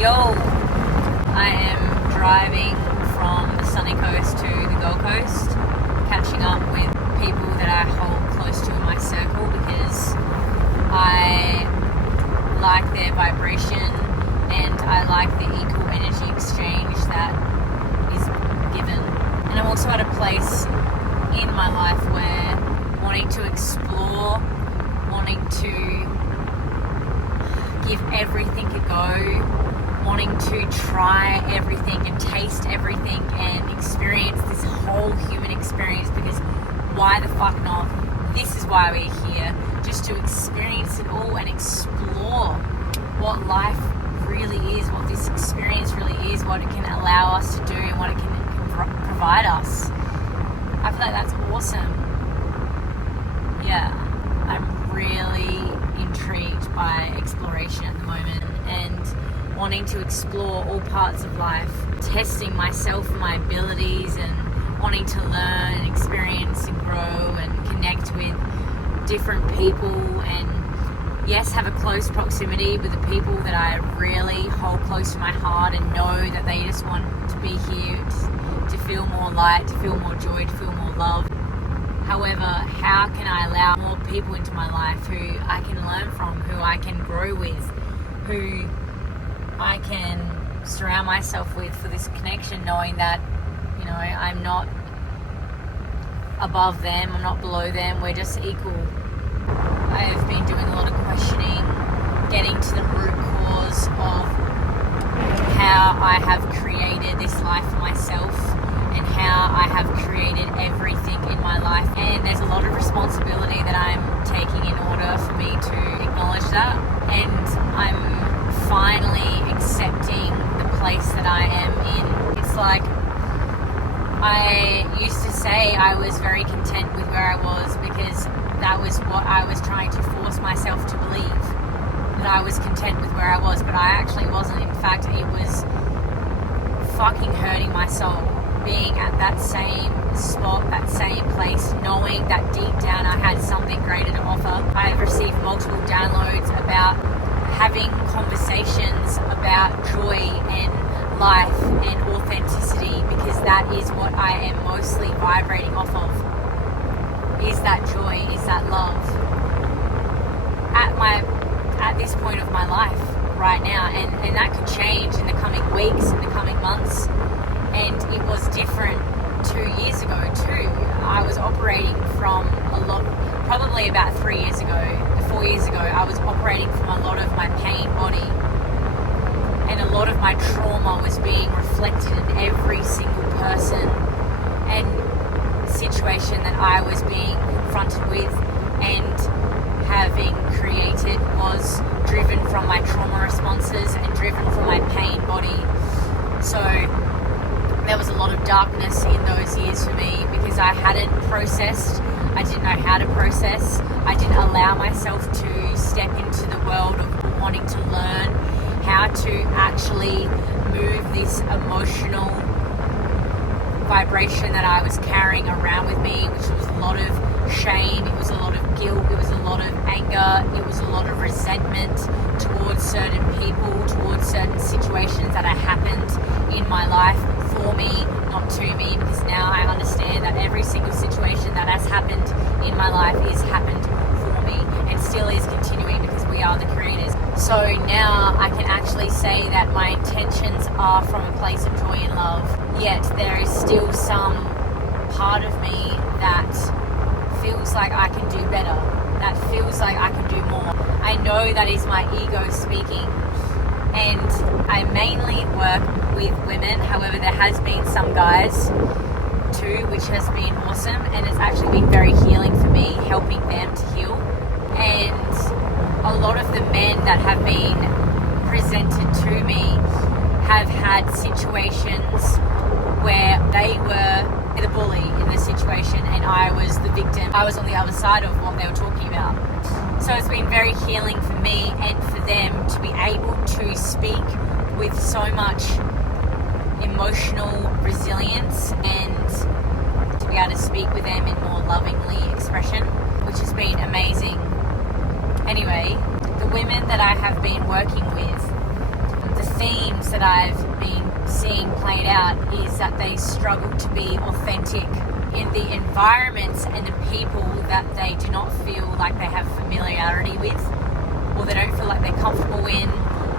Yo, I am driving from the sunny coast to the Gold Coast, catching up with people that I hold close to in my circle because I like their vibration and I like the equal energy exchange that is given. And I'm also at a place in my life where wanting to explore, wanting to give everything a go, wanting to try everything and taste everything and experience this whole human experience, because why the fuck not? This is why we're here, just to experience it all and explore what life really is, what this experience really is, what it can allow us to do and what it can provide us. I feel like that's awesome. Yeah, I'm really intrigued by exploration at the moment and wanting to explore all parts of life, testing myself and my abilities and wanting to learn and experience and grow and connect with different people and yes, have a close proximity with the people that I really hold close to my heart and know that they just want to be here to feel more light, to feel more joy, to feel more love. However, how can I allow more people into my life who I can learn from, who I can grow with, who I can surround myself with for this connection, knowing that, you know, I'm not above them, I'm not below them, we're just equal. I have been doing a lot of questioning, getting to the root cause of how I have created this life for myself and how I have created everything in my life. And there's a lot of responsibility that I'm taking in order for me to acknowledge that. And I'm finally accepting the place that I am in. It's like I used to say I was very content with where I was because that was what I was trying to force myself to believe, that I was content with where I was, but I actually wasn't. In fact, it was fucking hurting my soul being at that same spot, that same place, knowing that deep down I had something greater to offer. I have received multiple downloads about having conversations about joy and life and authenticity, because that is what I am mostly vibrating off of. Is that joy, is that love. At this point of my life right now, and that could change in the coming weeks, in the coming months. And it was different 2 years ago too. I was operating from a lot, probably about 4 years ago, I was operating from a lot of my pain body. And a lot of my trauma was being reflected in every single person and situation that I was being confronted with and having created was driven from my trauma responses and driven from my pain body. So there was a lot of darkness in those years for me because I hadn't processed. I didn't know how to process. I didn't allow myself to step into the world of wanting to learn how to actually move this emotional vibration that I was carrying around with me, which was a lot of shame, it was a lot of guilt, it was a lot of anger, it was a lot of resentment towards certain people, towards certain situations that had happened in my life for me, not to me, because now I understand that every single situation that has happened in my life is happened for me and still is continuing because we are the creators. So now I can actually say that my intentions are from a place of joy and love, yet there is still some part of me that feels like I can do better, that feels like I can do more. I know that is my ego speaking, and I mainly work with women. However, there has been some guys too, which has been awesome, and it's actually been very healing for me, helping them to heal. And a lot of the men that have been presented to me have had situations where they were the bully in the situation and I was the victim. I was on the other side of what they were talking about. So it's been very healing for me and for them to be able to speak with so much emotional resilience and to be able to speak with them in more lovingly expression, which has been amazing. Anyway, the women that I have been working with, the theme moments that I've been seeing played out is that they struggle to be authentic in the environments and the people that they do not feel like they have familiarity with, or they don't feel like they're comfortable in,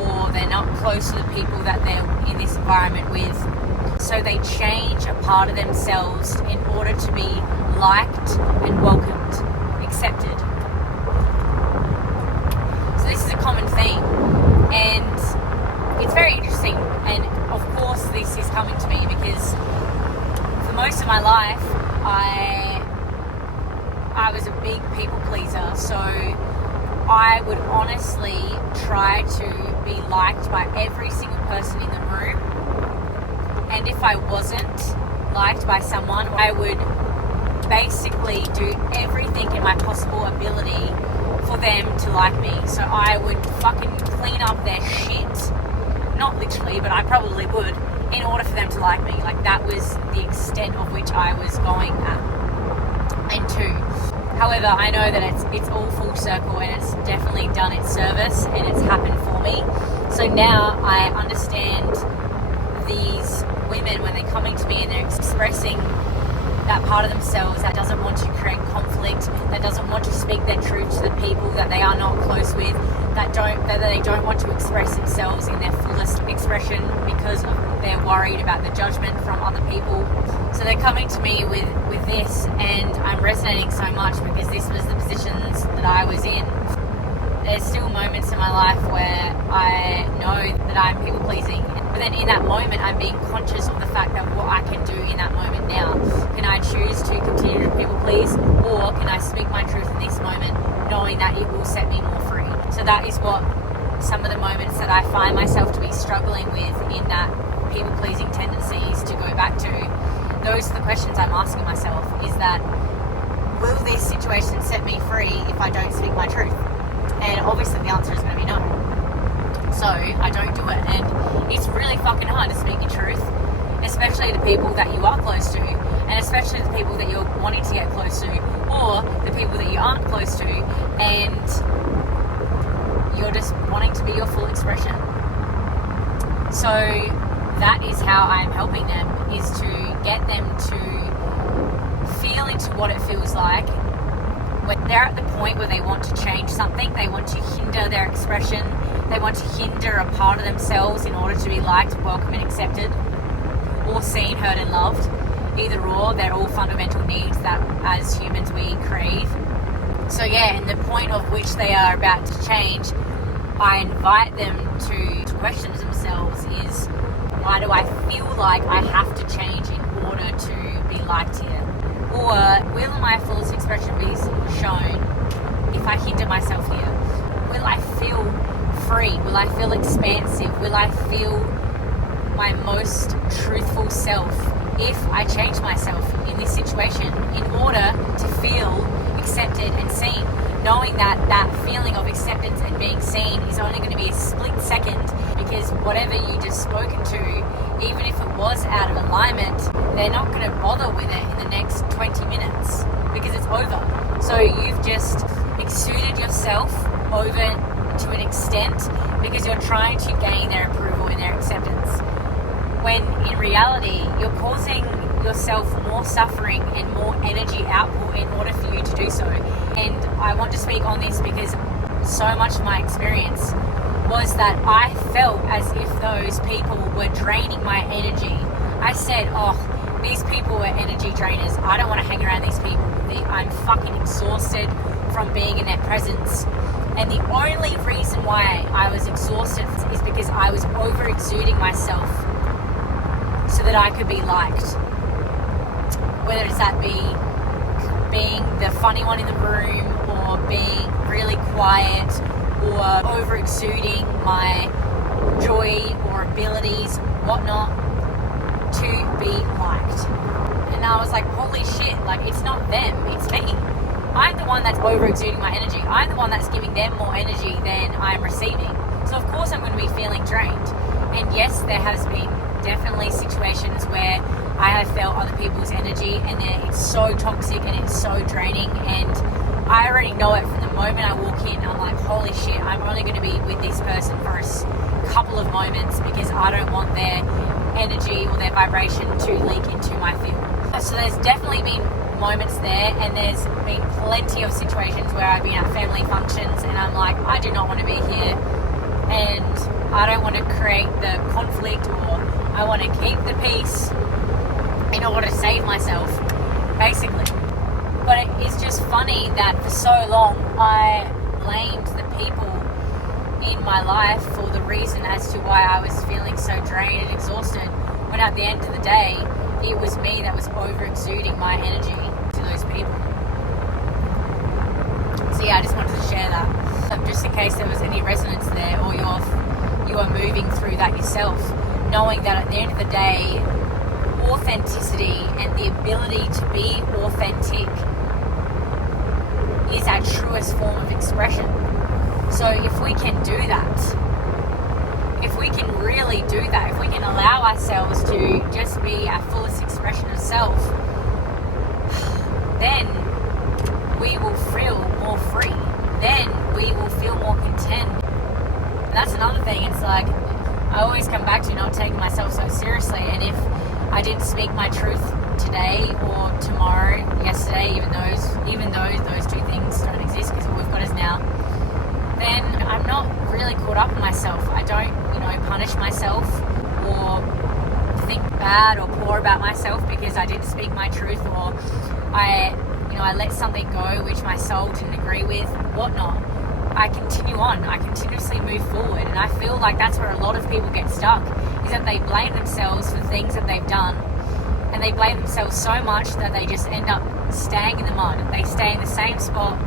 or they're not close to the people that they're in this environment with. So they change a part of themselves in order to be liked and welcomed, accepted. So this is a common theme, and it's very interesting. And of course this is coming to me because for most of my life I was a big people pleaser, so I would honestly try to be liked by every single person in the room. And if I wasn't liked by someone, I would basically do everything in my possible ability for them to like me. So I would fucking clean up their shit. Not literally, but I probably would, in order for them to like me. Like, that was the extent of which I was going at. And two, however, I know that it's all full circle, and it's definitely done its service, and it's happened for me. So now I understand these women when they're coming to me and they're expressing that part of themselves that doesn't want to create conflict, that doesn't want to speak their truth to the people that they are not close with, that they don't want to express themselves in their fullest expression because they're worried about the judgment from other people. So they're coming to me with this, and I'm resonating so much because this was the positions that I was in. There's still moments in my life where I know that I'm people pleasing, but then in that moment I'm being conscious of the fact that what I can do in that moment now. Can I choose to continue to people please, or can I speak my truth in this moment knowing that it will set me more free? So that is what some of the moments that I find myself to be struggling with in that people pleasing tendencies to go back to. Those are the questions I'm asking myself, is that will this situation set me free if I don't speak my truth? And obviously the answer is going to be no. So I don't do it. And it's really fucking hard to speak your truth, especially to people that you are close to, and especially the people that you're wanting to get close to, or the people that you aren't close to, and you're just wanting to be your full expression. So that is how I'm helping them, is to get them to feel into what it feels like when they're at the point where they want to change something, they want to hinder their expression, they want to hinder a part of themselves in order to be liked, welcome and accepted, or seen, heard and loved. Either or, they're all fundamental needs that as humans we crave. So yeah, and the point of which they are about to change, I invite them to question themselves is, why do I feel like I have to change in order to be liked here? Or will my fullest expression be shown if I hinder myself here? Will I feel free? Will I feel expansive? Will I feel my most truthful self if I change myself in this situation in order to feel accepted and seen? Knowing that that feeling of acceptance and being seen is only going to be a split second, because whatever you just spoken to, even if it was out of alignment, they're not going to bother with it in the next 20 minutes because it's over. So you've just exuded yourself over to an extent because you're trying to gain their approval and their acceptance, when in reality you're causing yourself more suffering and more energy output in order for you to do so. And I want to speak on this because so much of my experience was that I felt as if those people were draining my energy. I said, oh, these people are energy drainers. I don't want to hang around these people. I'm fucking exhausted from being in their presence. And the only reason why I was exhausted is because I was over exuding myself so that I could be liked. Whether it's that be being the funny one in the room, or being really quiet, or over exuding my joy or abilities, whatnot, to be liked. And I was like, holy shit, like, it's not them, it's me. I'm the one that's over exuding my energy. I'm the one that's giving them more energy than I'm receiving. So of course I'm going to be feeling drained. And yes, there has been definitely situations where I have felt other people's energy and it's so toxic and it's so draining, and I already know it from the moment I walk in. I'm like, holy shit, I'm only going to be with this person for couple of moments because I don't want their energy or their vibration to leak into my field. So there's definitely been moments there, and there's been plenty of situations where I've been at family functions and I'm like, I do not want to be here, and I don't want to create the conflict, or I want to keep the peace in order to save myself, basically. But it's just funny that for so long I blamed the people in my life for the reason as to why I was feeling so drained and exhausted, when at the end of the day it was me that was over exuding my energy to those people. So yeah, I just wanted to share that, just in case there was any resonance there, or you are moving through that yourself, knowing that at the end of the day, authenticity and the ability to be authentic is our truest form of expression. So if we can do that, if we can really do that, if we can allow ourselves to just be our fullest expression of self, then we will feel more free. Then we will feel more content. And that's another thing. It's like, I always come back to not taking myself so seriously. And if I didn't speak my truth today or tomorrow, yesterday, even though those two things don't exist, because all we've got is now, then I'm not really caught up in myself. I don't, punish myself or think bad or poor about myself because I didn't speak my truth, or I let something go which my soul didn't agree with, whatnot. I continue on. I continuously move forward, and I feel like that's where a lot of people get stuck, is that they blame themselves for things that they've done, and they blame themselves so much that they just end up staying in the mud. They stay in the same spot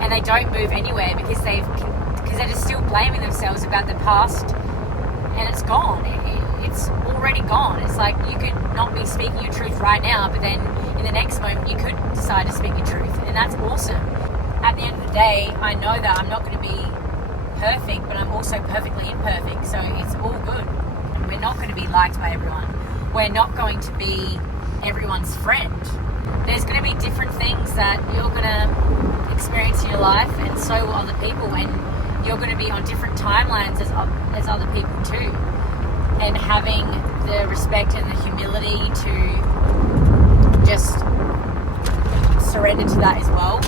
and they don't move anywhere because they're just still blaming themselves about the past, and it's gone. It's already gone. It's like you could not be speaking your truth right now, but then in the next moment you could decide to speak your truth, and that's awesome. At the end of the day, I know that I'm not going to be perfect, but I'm also perfectly imperfect, so it's all good. We're not going to be liked by everyone. We're not going to be everyone's friend. There's going to be different things that you're going to experience in your life, and so will other people, and you're going to be on different timelines as other people too. And having the respect and the humility to just surrender to that as well,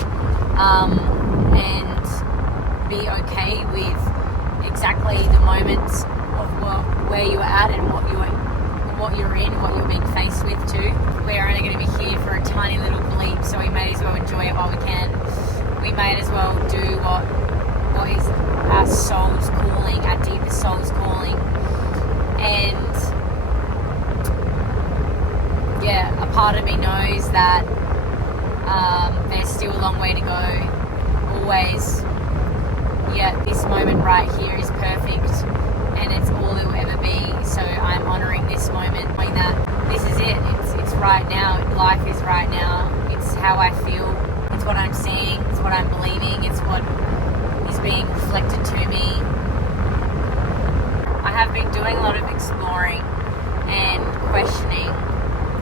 and be okay with exactly the moments of where you're at and what you're in, what you're being faced with too. We're only going to be here for a tiny little bleep, so we may as well enjoy it while we can. We may as well do what is our soul's calling, our deepest soul's calling. And yeah, a part of me knows that there's still a long way to go. Always, yeah, this moment right here is perfect, and it's all it will ever be. So I'm honouring this moment, knowing that this is it. It's right now. Life is right now. It's how I feel. It's what I'm seeing. It's what I'm believing. It's what is being reflected to me. I have been doing a lot of exploring and questioning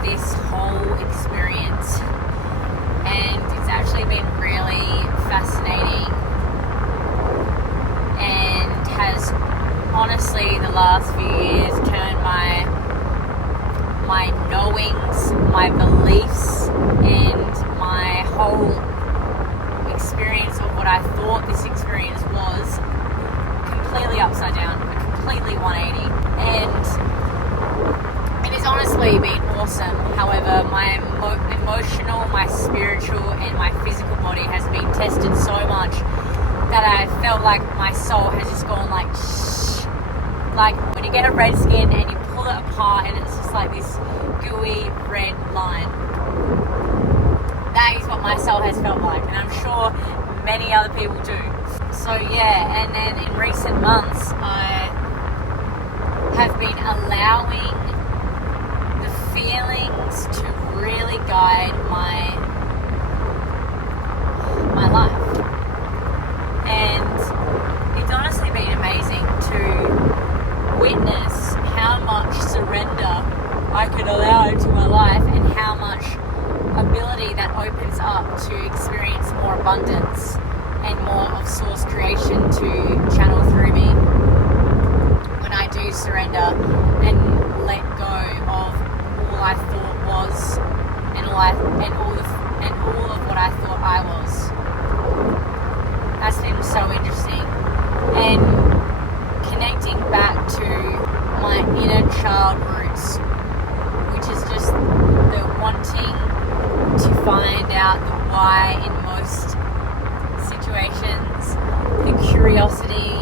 this whole experience, and it's actually been really fascinating, and has honestly the last few years turned my knowings, my beliefs, and my whole experience of what I thought this experience was completely upside down, completely 180. And it has honestly been awesome. However, my emotional, my spiritual, and my physical body has been tested so much that I felt like my soul has just gone like shh. Like when you get a red skin and you pull it apart and it's just like this gooey red line. That is what my soul has felt like, and I'm sure many other people do. So yeah, and then in recent months I have been allowing the feelings to really guide my life, and it's honestly been amazing to witness how much surrender I can allow into my life, and how much ability that opens up to experience more abundance and more of source creation to channel through me. to surrender and let go of all I thought was and all of what I thought I was. That's been so interesting. And connecting back to my inner child roots, which is just the wanting to find out the why in most situations, the curiosity,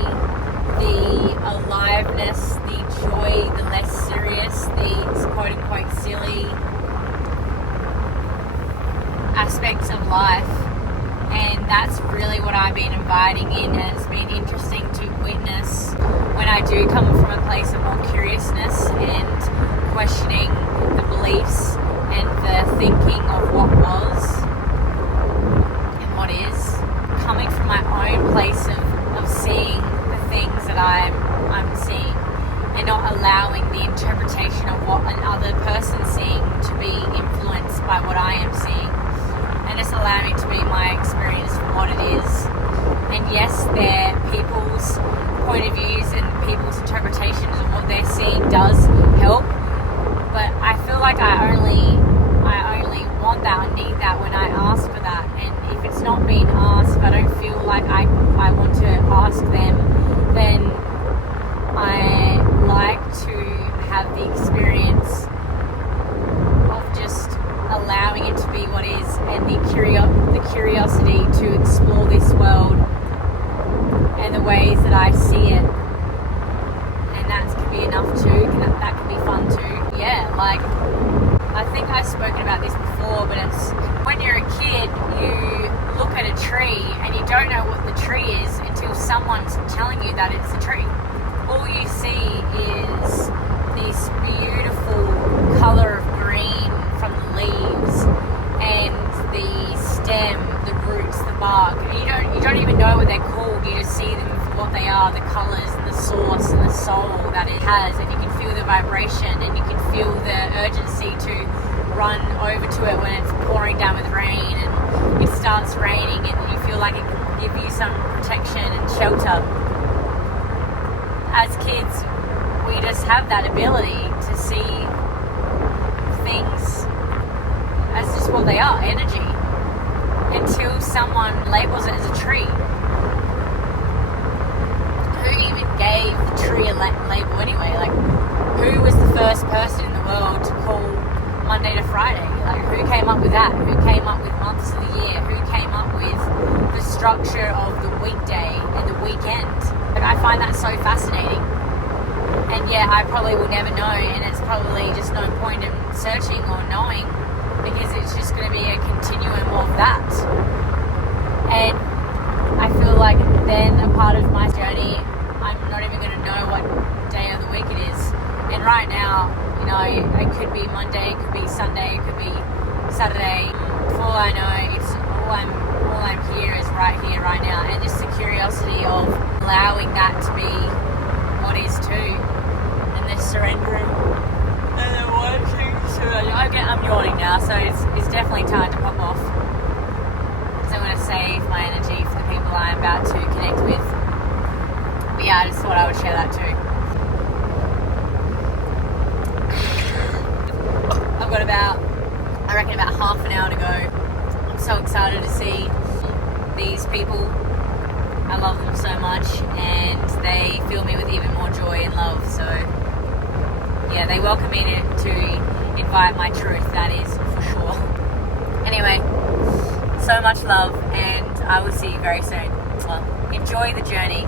the aliveness, the joy, the less serious, the quote-unquote silly aspects of life. And that's really what I've been inviting in, and it's been interesting to witness when I do come from a place of more curiousness and questioning the beliefs and the thinking of what was and what is, coming from my own place of seeing the things that I'm seeing and not allowing the interpretation of what another person's seeing to be influenced by what I am seeing. And just allowing it to be my experience for what it is. And yes, their people's point of views and people's interpretations of what they're seeing does help, but I feel like I only want that or need that when I ask for that. And if it's not being asked, if I don't feel like I want to ask them, then I like to have the experience of just allowing it to be what is, and the curiosity to explore this world and the ways that I see it. And that can be enough too, that can be fun too. Yeah, like, I think I've spoken about this before, but it's when you're a kid, you look at a tree and you don't know what the tree is until someone's telling you that it's a tree. All you see is this beautiful color of green from the leaves and the stem, the roots, the bark. And you don't even know what they're called. You just see them for what they are, the colors and the source and the soul that it has. And you can feel the vibration and you can feel the urgency to run over to it when it's pouring down with rain and it starts raining, and you feel like it can give you some protection and shelter. As kids, we just have that ability to see things as just what they are, energy, until someone labels it as a tree. Who even gave the tree a label anyway? Like, who was the first person in the world to call Monday to Friday? Like, who came up with that? Who came up with months of the year? Who came up with the structure of the weekday and the weekend? But I find that so fascinating. And yeah, I probably will never know, and it's probably just no point in searching or knowing, because it's just going to be a continuum of that. And I feel like then a part of my journey, I'm not even going to know what day of the week it is. And right now, you know, it could be Monday, it could be Sunday, it could be Saturday. For all I know, it's all I'm here is right here, right now. And just the curiosity of allowing that to be what is too, and the surrendering and the watching. So I'm yawning now, so it's definitely time to pop off. So I'm going to save my energy for the people I'm about to connect with. But yeah, I just thought I would share that too. I've got about half an hour to go. I'm so excited to see these people. I love them so much, and they fill me with even more joy and love. So yeah, they welcome me to invite my truth, that is for sure. Anyway, so much love, and I will see you very soon. Well, enjoy the journey.